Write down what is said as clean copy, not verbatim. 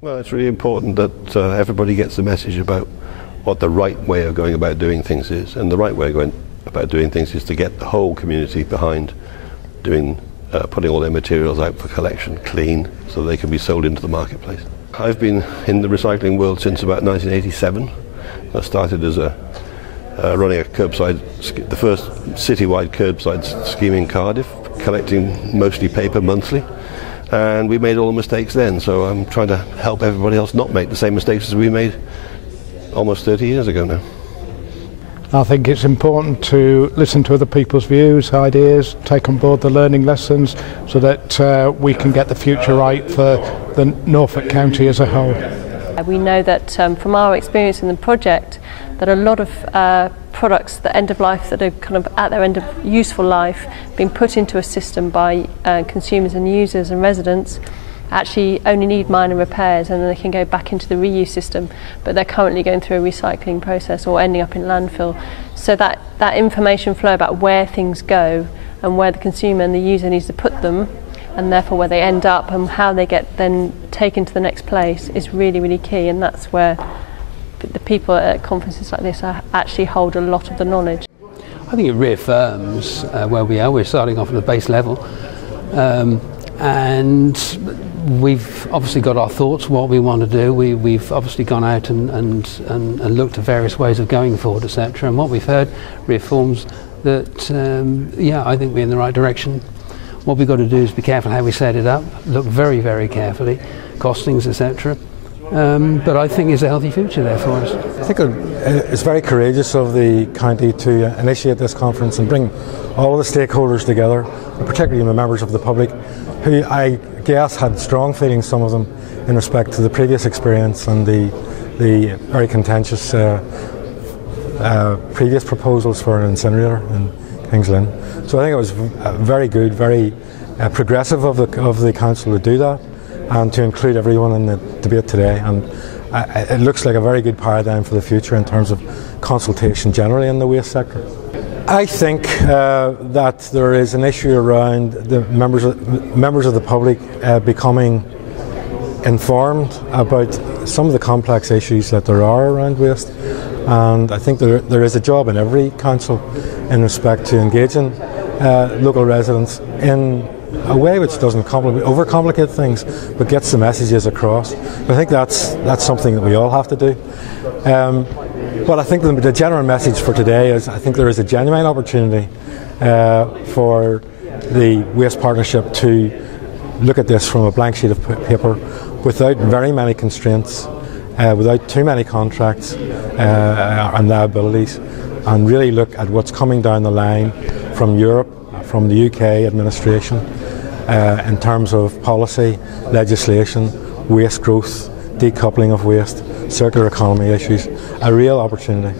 Well, it's really important that everybody gets the message about what the right way of going about doing things is, and the right way of going about doing things is to get the whole community behind putting all their materials out for collection clean so they can be sold into the marketplace. I've been in the recycling world since about 1987. I started as running a curbside, the first citywide curbside scheme in Cardiff, collecting mostly paper monthly. And we made all the mistakes then, so I'm trying to help everybody else not make the same mistakes as we made almost 30 years ago now. I think it's important to listen to other people's views, ideas, take on board the learning lessons so that we can get the future right for the Norfolk County as a whole. We know that from our experience in the project that a lot of products that end of life, that are kind of at their end of useful life, being put into a system by consumers and users and residents, actually only need minor repairs and then they can go back into the reuse system, but they're currently going through a recycling process or ending up in landfill. So that information flow about where things go and where the consumer and the user needs to put them, and therefore where they end up and how they get then taken to the next place, is really, really key, and that's where the people at conferences like this actually hold a lot of the knowledge. I think it reaffirms where we are. We're starting off at the base level, and we've obviously got our thoughts what we want to do. We've obviously gone out and looked at various ways of going forward, etc. And what we've heard reaffirms that, yeah, I think we're in the right direction. What we've got to do is be careful how we set it up, look very, very carefully, costings, etc. But I think there's a healthy future there for us. I think it's very courageous of the county to initiate this conference and bring all of the stakeholders together, and particularly the members of the public, who I guess had strong feelings, some of them, in respect to the previous experience and the very contentious previous proposals for an incinerator in Kings Lynn. So I think it was very good, very progressive of the council to do that and to include everyone in the debate today. And it looks like a very good paradigm for the future in terms of consultation generally in the waste sector. I think that there is an issue around the members of the public becoming informed about some of the complex issues that there are around waste, and I think there is a job in every council in respect to engaging local residents in a way which doesn't overcomplicate things, but gets the messages across. I think that's something that we all have to do. But I think the general message for today is I think there is a genuine opportunity for the Waste Partnership to look at this from a blank sheet of paper without very many constraints, without too many contracts and liabilities, and really look at what's coming down the line from Europe, from the UK administration, in terms of policy, legislation, waste growth, decoupling of waste, circular economy issues, a real opportunity.